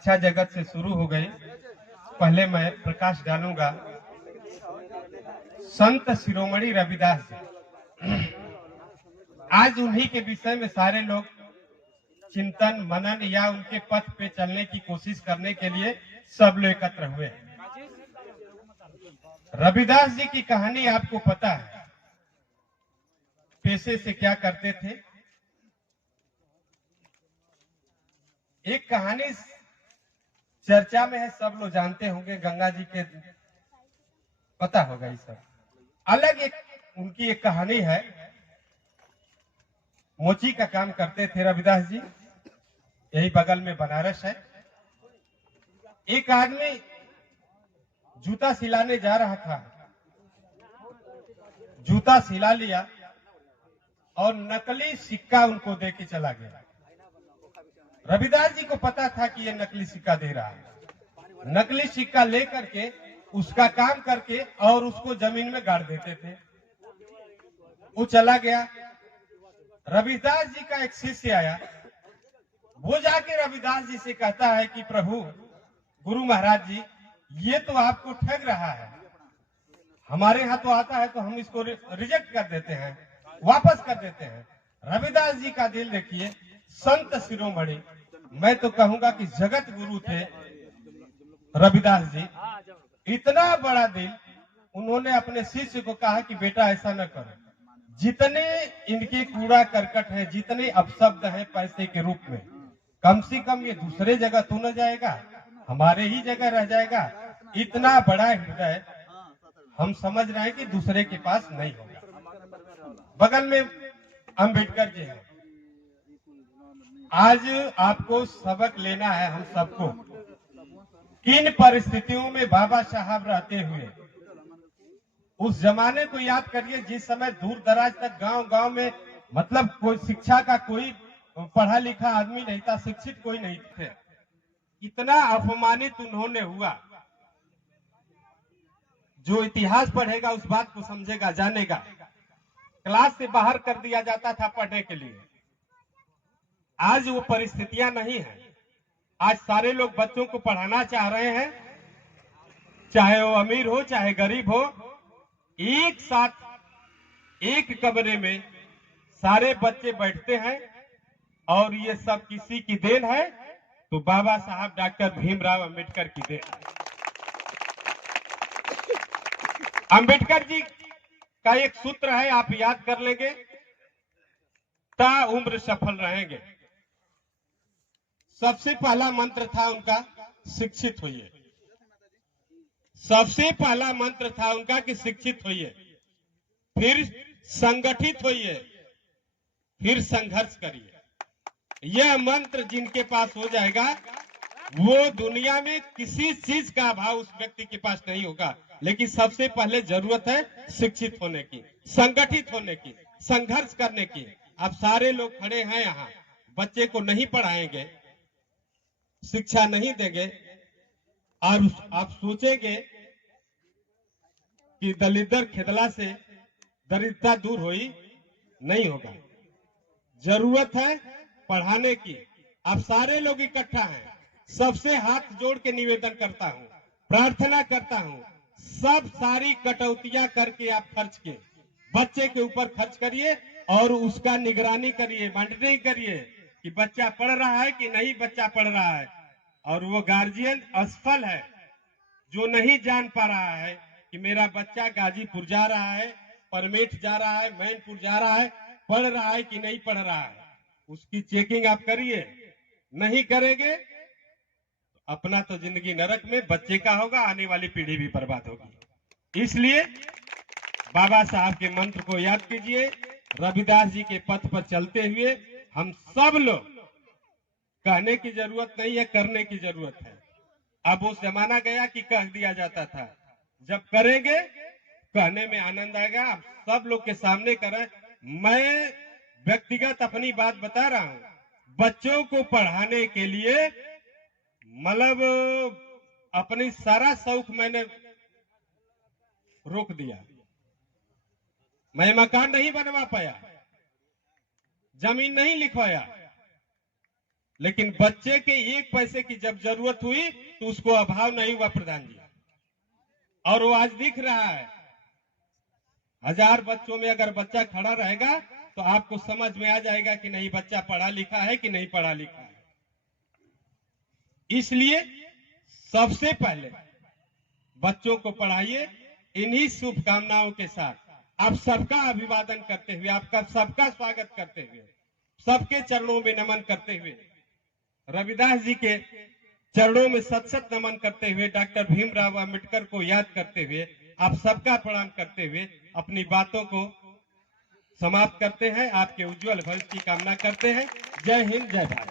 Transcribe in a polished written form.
शिक्षा जगत से शुरू हो गई। पहले मैं प्रकाश डालूंगा संत शिरोमणि रविदास जी। आज उन्हीं के विषय में सारे लोग चिंतन मनन या उनके पथ पे चलने की कोशिश करने के लिए सब लोग एकत्र हुए हैं। रविदास जी की कहानी आपको पता है, पेशे से क्या करते थे। एक कहानी चर्चा में है, सब लोग जानते होंगे, गंगा जी के पता होगा ये सब। अलग एक उनकी एक कहानी है। मोची का काम करते थे रविदास जी, यही बगल में बनारस है। एक आदमी जूता सिलाने जा रहा था, जूता सिला लिया और नकली सिक्का उनको दे के चला गया। रविदास जी को पता था कि ये नकली सिक्का दे रहा है। नकली सिक्का लेकर के उसका काम करके और उसको जमीन में गाड़ देते थे। वो चला गया। रविदास जी का एक शिष्य आया, वो जाके रविदास जी से कहता है कि प्रभु गुरु महाराज जी, ये तो आपको ठग रहा है। हमारे यहाँ तो आता है तो हम इसको रिजेक्ट कर देते हैं, वापस कर देते हैं। रविदास जी का दिल देखिए, संत शिरोमणि, मैं तो कहूंगा कि जगत गुरु थे रविदास जी। इतना बड़ा दिल, उन्होंने अपने शिष्य को कहा कि बेटा ऐसा न करो, जितने इनके कूड़ा करकट है, जितने अपशब्द हैं पैसे के रूप में, कम से कम ये दूसरे जगह तो न जाएगा, हमारे ही जगह रह जाएगा। इतना बड़ा हृदय हम समझ रहे हैं कि दूसरे के पास नहीं होगा। बगल में अम्बेडकर जी हैं। आज आपको सबक लेना है हम सबको, किन परिस्थितियों में बाबा साहब रहते हुए, उस जमाने को याद करिए जिस समय दूर दराज तक गांव गांव में मतलब कोई शिक्षा का कोई पढ़ा लिखा आदमी नहीं था, शिक्षित कोई नहीं थे। इतना अपमानित उन्होंने हुआ, जो इतिहास पढ़ेगा उस बात को समझेगा, जानेगा। क्लास से बाहर कर दिया जाता था पढ़ने के लिए। आज वो परिस्थितियां नहीं है। आज सारे लोग बच्चों को पढ़ाना चाह रहे हैं, चाहे वो अमीर हो चाहे गरीब हो। एक साथ एक कमरे में सारे बच्चे बैठते हैं और ये सब किसी की देन है तो बाबा साहब डॉक्टर भीमराव अंबेडकर की देन है। अंबेडकर जी का एक सूत्र है, आप याद कर लेंगे, ता उम्र सफल रहेंगे। सबसे पहला मंत्र था उनका, शिक्षित होइए। सबसे पहला मंत्र था उनका कि शिक्षित होइए, फिर संगठित होइए, फिर संघर्ष करिए। यह मंत्र जिनके पास हो जाएगा, वो दुनिया में किसी चीज का अभाव उस व्यक्ति के पास नहीं होगा। लेकिन सबसे पहले जरूरत है शिक्षित होने की, संगठित होने की, संघर्ष करने की। अब सारे लोग खड़े हैं यहाँ, बच्चे को नहीं पढ़ाएंगे, शिक्षा नहीं देंगे और आप सोचेंगे कि दलिद्र खेदला से दरिद्रता दूर हुई, नहीं होगा। जरूरत है पढ़ाने की। अब सारे लोग इकट्ठा हैं, सबसे हाथ जोड़ के निवेदन करता हूं, प्रार्थना करता हूं, सब सारी कटौतियां करके आप खर्च के बच्चे के ऊपर खर्च करिए और उसका निगरानी करिए, मॉनिटरिंग करिए कि बच्चा पढ़ रहा है कि नहीं बच्चा पढ़ रहा है। और वो गार्जियन असफल है जो नहीं जान पा रहा है कि मेरा बच्चा गाजीपुर जा रहा है, परमेठ जा रहा है, मैनपुर जा रहा है, पढ़ रहा है कि नहीं पढ़ रहा है, उसकी चेकिंग आप करिए। नहीं करेंगे तो अपना तो जिंदगी नरक में, बच्चे का होगा, आने वाली पीढ़ी भी बर्बाद होगी। इसलिए बाबा साहब के मंत्र को याद कीजिए। रविदास जी के पथ पर चलते हुए हम सब लोग, कहने की जरूरत नहीं है, करने की जरूरत है। अब उस जमाना गया कि कह दिया जाता था, जब करेंगे कहने में आनंद आएगा। अब सब लोग के सामने करें। मैं व्यक्तिगत अपनी बात बता रहा हूं, बच्चों को पढ़ाने के लिए मतलब अपनी सारा शौक मैंने रोक दिया। मैं मकान नहीं बनवा पाया, जमीन नहीं लिखवाया, लेकिन बच्चे के एक पैसे की जब जरूरत हुई तो उसको अभाव नहीं हुआ प्रधान जी। और वो आज दिख रहा है, 1000 बच्चों में अगर बच्चा खड़ा रहेगा तो आपको समझ में आ जाएगा कि नहीं बच्चा पढ़ा लिखा है कि नहीं पढ़ा लिखा है। इसलिए सबसे पहले बच्चों को पढ़ाइए। इन्हीं शुभकामनाओं के साथ आप सबका अभिवादन करते हुए, आपका सबका स्वागत करते हुए, सबके चरणों में नमन करते हुए, रविदास जी के चरणों में सत नमन करते हुए, डॉक्टर भीमराव अंबेडकर को याद करते हुए, आप सबका प्रणाम करते हुए अपनी बातों को समाप्त करते हैं। आपके उज्जवल भविष्य की कामना करते हैं। जय हिंद, जय भारत।